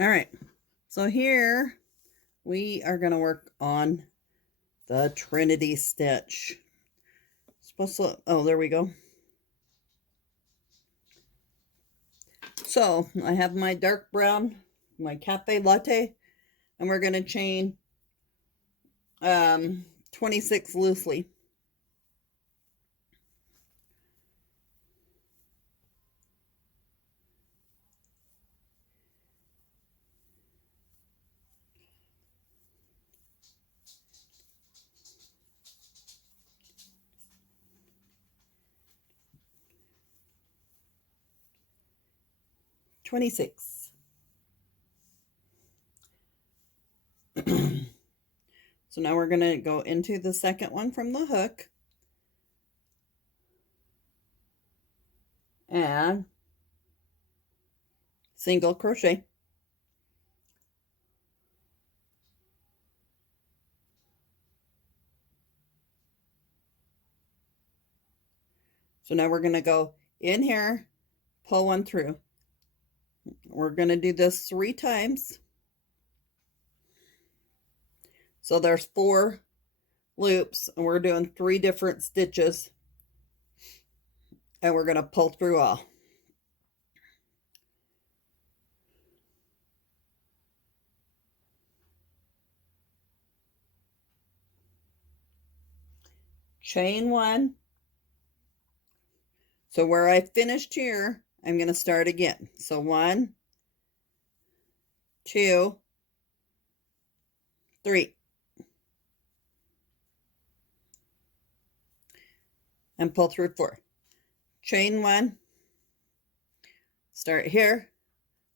All right, so here we are going to work on the Trinity Stitch. Supposed to, oh, there we go. So I have my dark brown, my cafe latte, and we're going to chain 26 loosely. So now we're going to go into the second one from the hook and single crochet. So now we're going to go in here, pull one through. We're going to do this 3 times. So there's 4 loops, and we're doing 3 different stitches, and we're going to pull through all. Chain 1. So where I finished here, I'm going to start again. So 1, 2, 3. And pull through 4. Chain 1. Start here.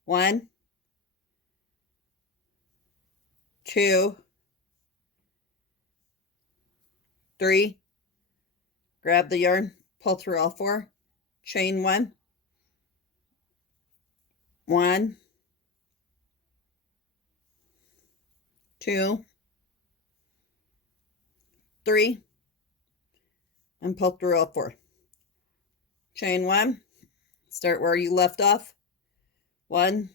1, 2, 3. Grab the yarn, pull through all 4. Chain 1. 1, 2, 3. And pull through all 4. Chain 1. Start where you left off. 1.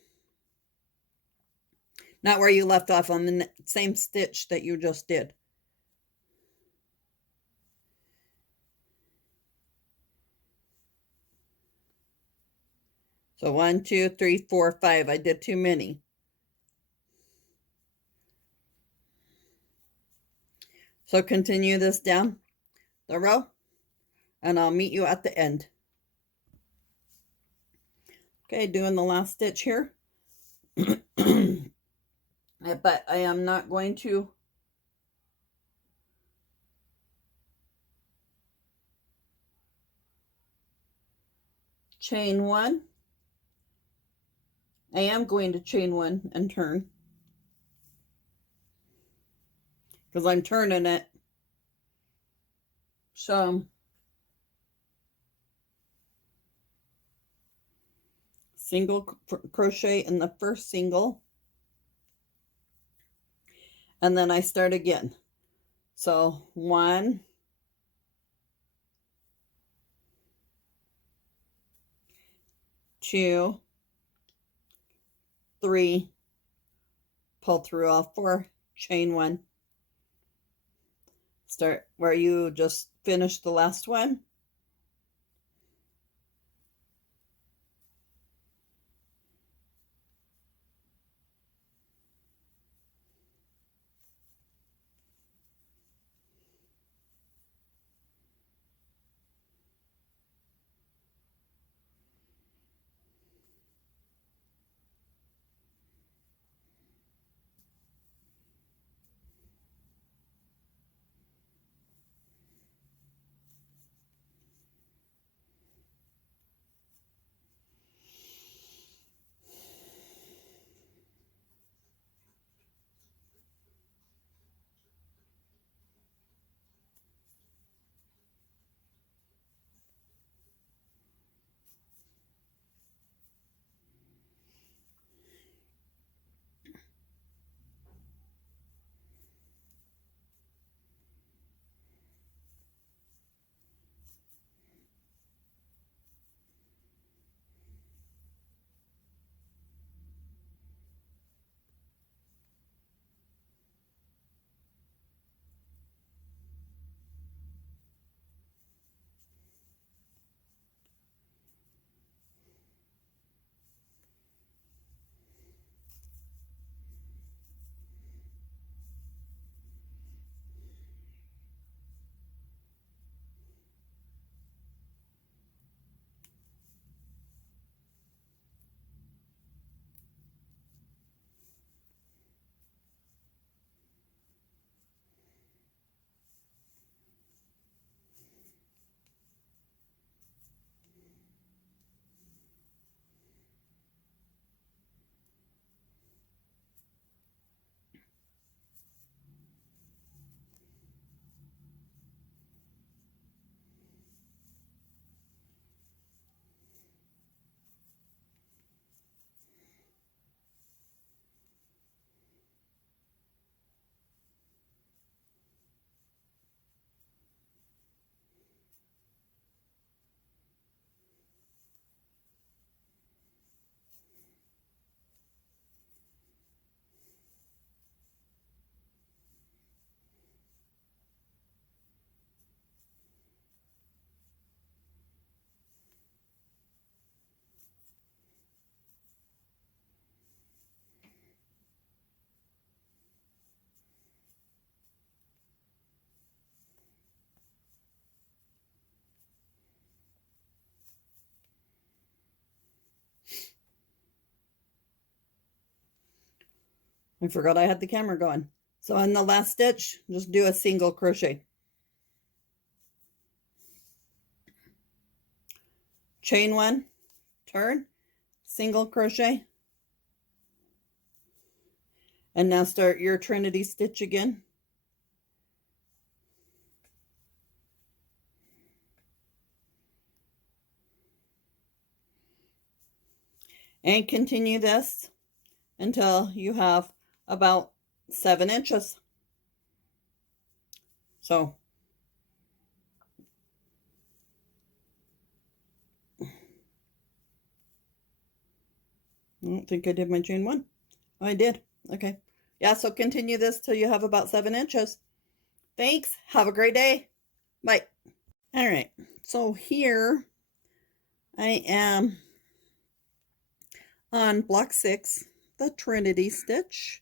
Not where you left off, on the same stitch that you just did. So 1, 2, 3, 4, 5. I did too many. So continue this down the row, and I'll meet you at the end. Okay, doing the last stitch here. But I am not going to chain 1. I am going to chain 1 and turn, because I'm turning it. So single crochet in the first single, and then I start again. So 1, 2, 3, pull through all 4, chain 1. Start where you just finished the last one. I forgot I had the camera going. So in the last stitch, just do a single crochet. Chain one, turn, single crochet. And now start your Trinity stitch again. And continue this until you have about 7 inches. So I don't think I did my chain one. Oh, I did. Okay. Yeah, so continue this till you have about 7 inches. Thanks. Have a great day. Bye. All right. So here I am on block 6, the Trinity stitch.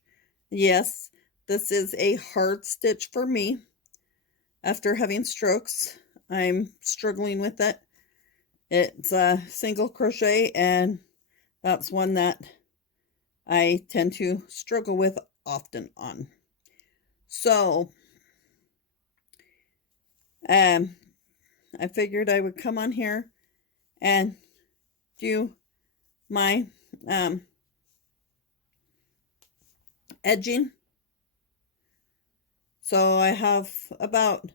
Yes, this is a hard stitch for me. After having strokes, I'm struggling with it. It's a single crochet, and that's one that I tend to struggle with often on. So, I figured I would come on here and do my edging. So I have about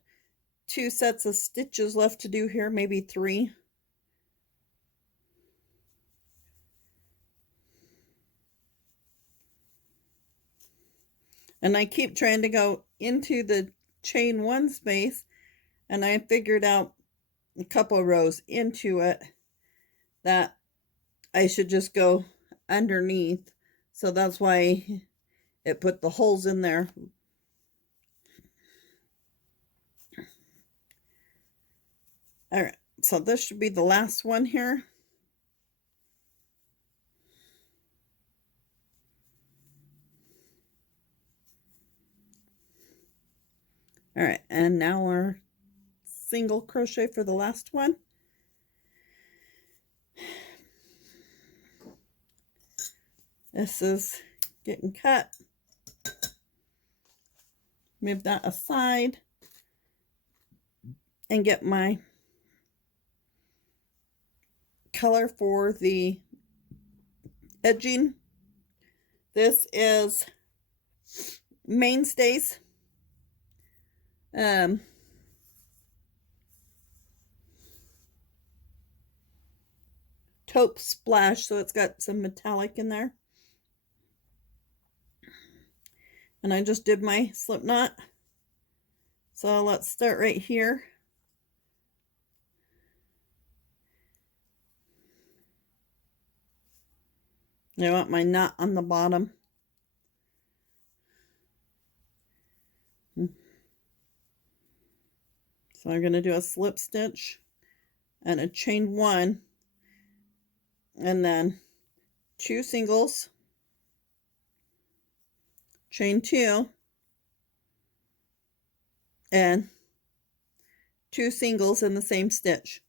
2 sets of stitches left to do here, maybe 3. And I keep trying to go into the chain one space, and I figured out a couple rows into it that I should just go underneath. So that's why it put the holes in there. All right, so this should be the last one here. All right, and now our single crochet for the last one. This is getting cut. Move that aside and get my color for the edging. This is Mainstays. Taupe Splash, so it's got some metallic in there. And I just did my slip knot. So let's start right here. I want my knot on the bottom. So I'm going to do a slip stitch and a chain one, and then 2 singles, chain 2, and 2 singles in the same stitch.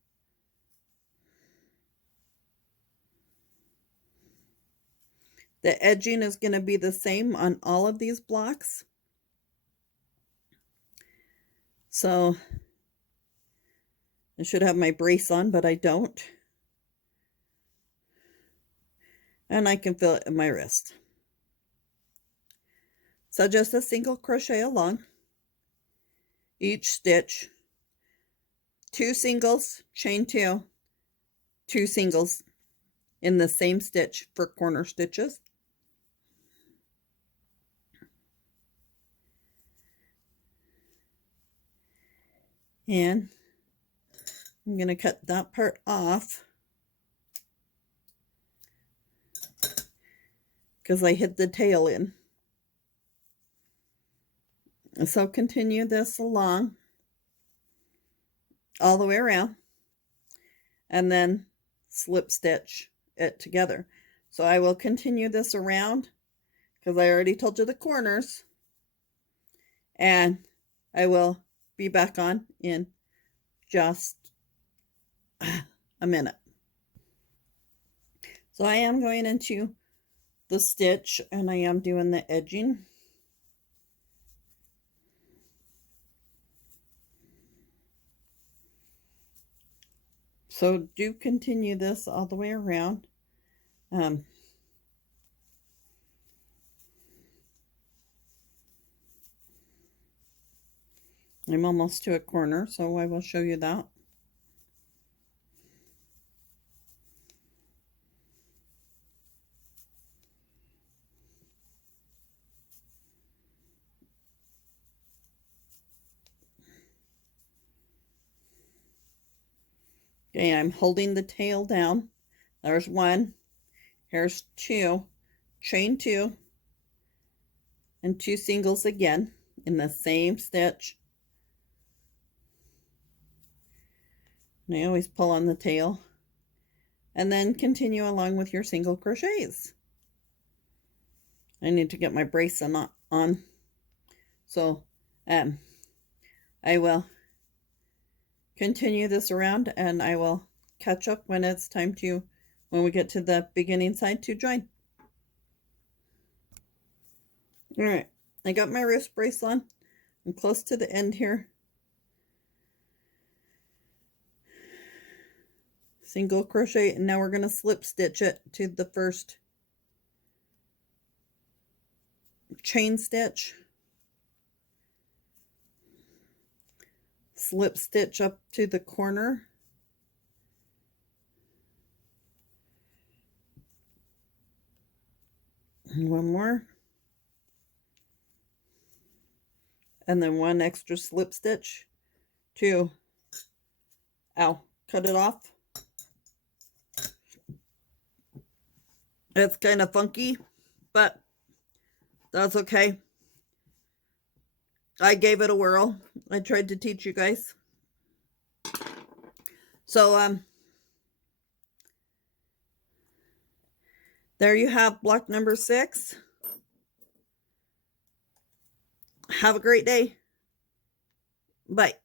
The edging is going to be the same on all of these blocks. So I should have my brace on, but I don't. And I can feel it in my wrist. So just a single crochet along each stitch, 2 singles, chain 2, 2 singles in the same stitch for corner stitches. And I'm going to cut that part off because I hid the tail in. And so continue this along all the way around and then slip stitch it together. So I will continue this around because I already told you the corners, and I will be back on in just a minute. So I am going into the stitch and I am doing the edging. So do continue this all the way around. I'm almost to a corner, so I will show you that. Okay, I'm holding the tail down. There's one. Here's two. Chain two. And 2 singles again in the same stitch. And I always pull on the tail. And then continue along with your single crochets. I need to get my brace on. So I will continue this around and I will catch up when it's time to, when we get to the beginning side to join. All right, I got my wrist brace on. I'm close to the end here. Single crochet, and now we're going to slip stitch it to the first chain stitch. Slip stitch up to the corner. And one more. And then one extra slip stitch to, ow, cut it off. It's kind of funky, but that's okay. I gave it a whirl. I tried to teach you guys. So, there you have block number 6. Have a great day. Bye.